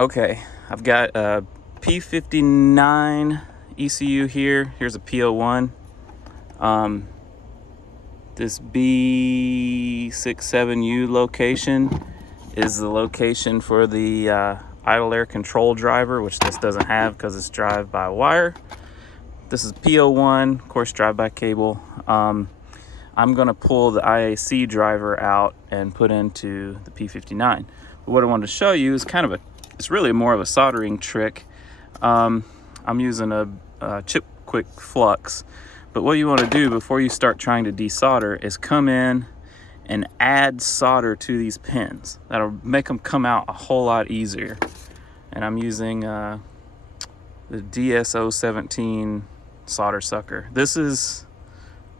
Okay, I've got a p59 ECU here. Here's a p01. This B67U location is the location for the idle air control driver, which this doesn't have because it's drive-by-wire. This is P01, of course, drive-by cable. I'm gonna pull the IAC driver out and put into the P59. But what I wanted to show you is it's really more of a soldering trick. I'm using a chip quick flux, but what you want to do before you start trying to desolder is come in and add solder to these pins. That'll make them come out a whole lot easier. And I'm using the DSO17 solder sucker. This is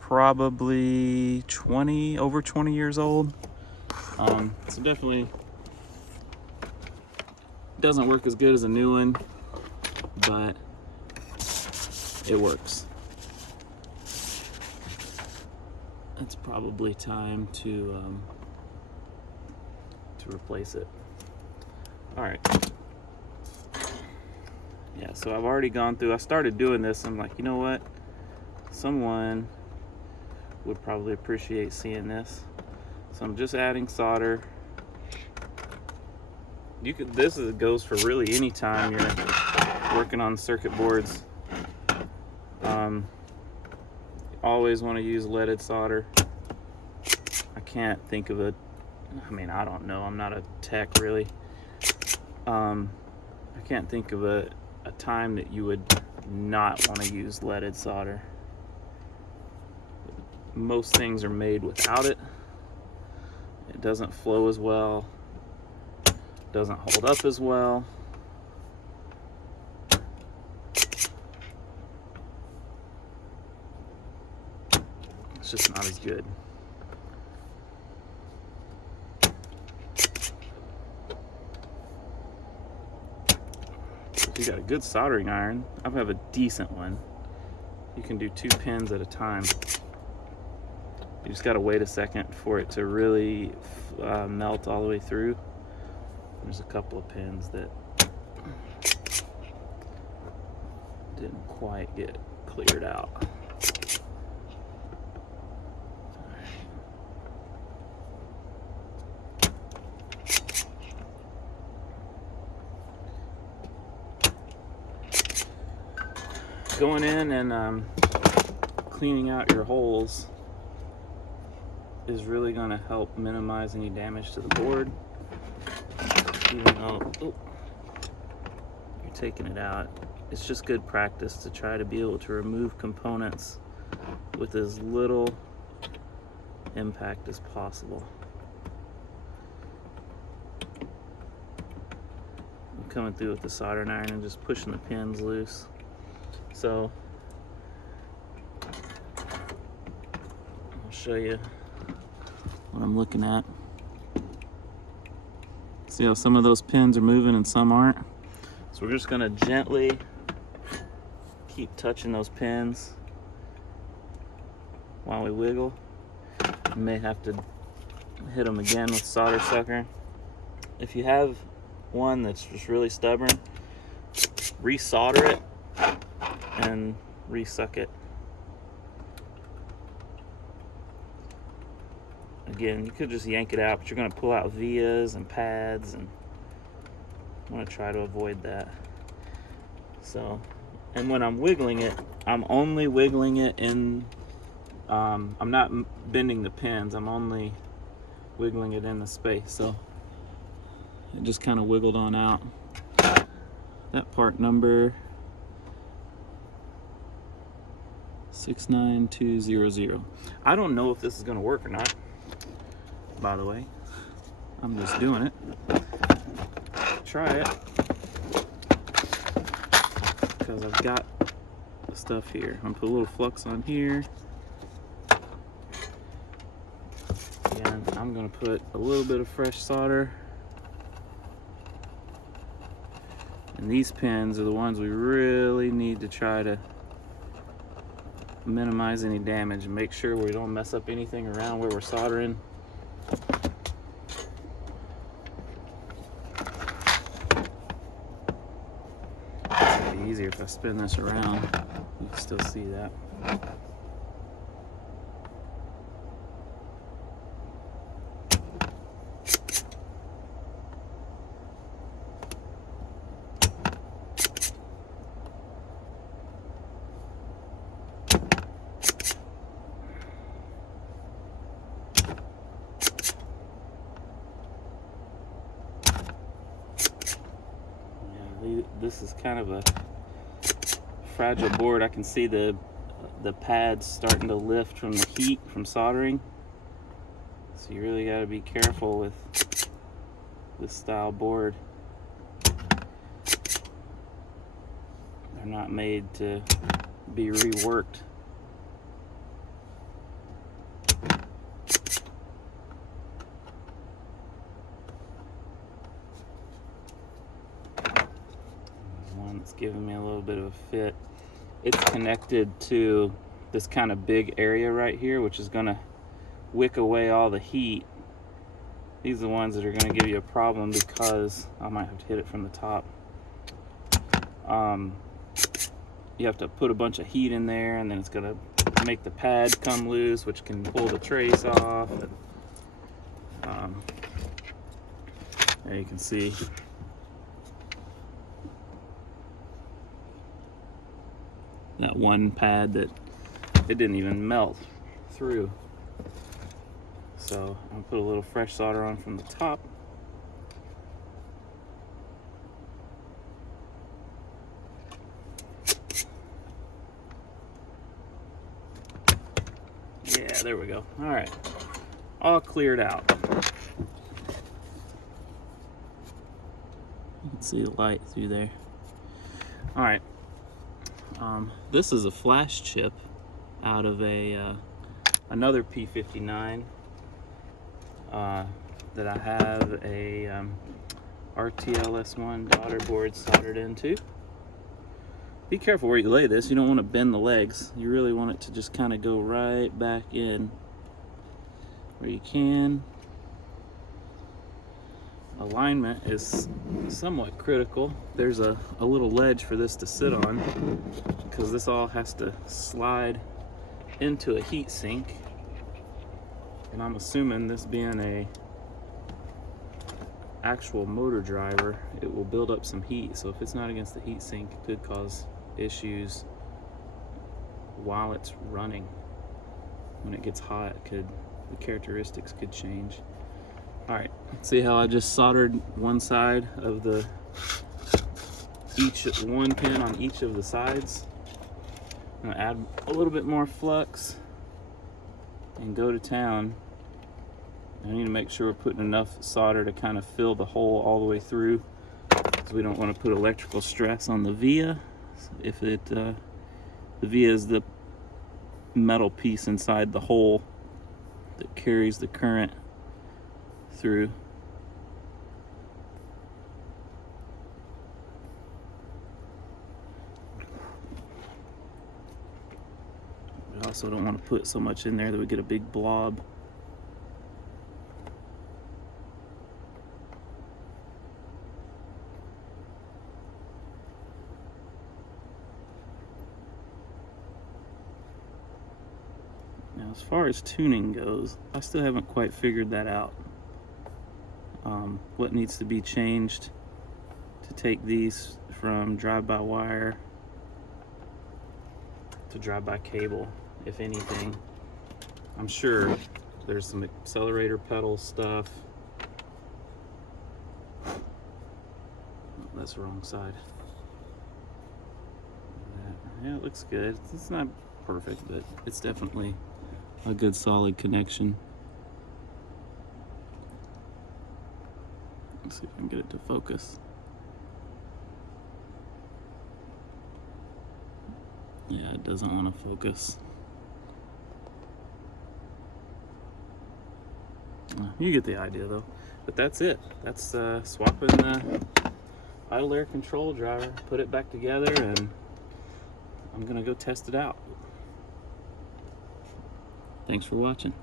probably over 20 years old. So definitely doesn't work as good as a new one, but it works. It's probably time to replace it. All right. Yeah, so I've already gone through. I started doing this. I'm like, you know what? Someone would probably appreciate seeing this. So I'm just adding solder. This goes for really any time you're working on circuit boards. Always want to use leaded solder. I can't think of I don't know. I'm not a tech really. I can't think of a time that you would not want to use leaded solder. Most things are made without it. It doesn't flow as well. Doesn't hold up as well. It's just not as good. If you got a good soldering iron, I have a decent one. You can do 2 pins at a time. You just gotta wait a second for it to really melt all the way through. There's a couple of pins that didn't quite get cleared out. Going in and cleaning out your holes is really going to help minimize any damage to the board. Even though you're taking it out, it's just good practice to try to be able to remove components with as little impact as possible. I'm coming through with the soldering iron and just pushing the pins loose. So I'll show you what I'm looking at. See how some of those pins are moving and some aren't? So we're just gonna gently keep touching those pins while we wiggle. You may have to hit them again with solder sucker. If you have one that's just really stubborn, resolder it and resuck it. Again, you could just yank it out, but you're going to pull out vias and pads, and I'm going to try to avoid that. So, and when I'm wiggling it, I'm only wiggling it in, I'm not bending the pins, I'm only wiggling it in the space. So it just kind of wiggled on out. That part number 69200. I don't know if this is going to work or not, by the way. I'm just doing it. Try it because I've got the stuff here. I'm going to put a little flux on here. Again, I'm going to put a little bit of fresh solder. And these pins are the ones we really need to try to minimize any damage and make sure we don't mess up anything around where we're soldering. be easier if I spin this around. You can still see that. This is kind of a fragile board. I can see the pads starting to lift from the heat from soldering. So you really got to be careful with this style board. They're not made to be reworked. It's giving me a little bit of a fit. It's connected to this kind of big area right here, which is going to wick away all the heat. These are the ones that are going to give you a problem because I might have to hit it from the top. You have to put a bunch of heat in there, and then it's going to make the pad come loose, which can pull the trace off. And, there you can see. That one pad that it didn't even melt through. So I'm gonna put a little fresh solder on from the top. Yeah, there we go. All right, all cleared out. You can see the light through there. All right. This is a flash chip out of a another p59 that I have a RTLS1 daughter board soldered into. Be careful where you lay this. You don't want to bend the legs. You really want it to just kind of go right back in where you can. Alignment is somewhat critical. There's a little ledge for this to sit on because this all has to slide into a heat sink, and I'm assuming this being a actual motor driver, it will build up some heat. So if it's not against the heat sink, it could cause issues while it's running. When it gets hot, the characteristics could change. All right, see how I just soldered one side of each one pin on each of the sides. I'm gonna add a little bit more flux and go to town. I need to make sure we're putting enough solder to kind of fill the hole all the way through, because we don't want to put electrical stress on the via. If the via is the metal piece inside the hole that carries the current through. We also don't want to put so much in there that we get a big blob. Now, as far as tuning goes, I still haven't quite figured that out. What needs to be changed to take these from drive-by-wire to drive-by cable, if anything. I'm sure there's some accelerator pedal stuff. Oh, that's the wrong side. Yeah, it looks good. It's not perfect, but it's definitely a good solid connection. Let's see if I can get it to focus. Yeah, it doesn't want to focus. You get the idea though. But that's it. That's swapping the idle air control driver, put it back together, and I'm gonna go test it out. Thanks for watching.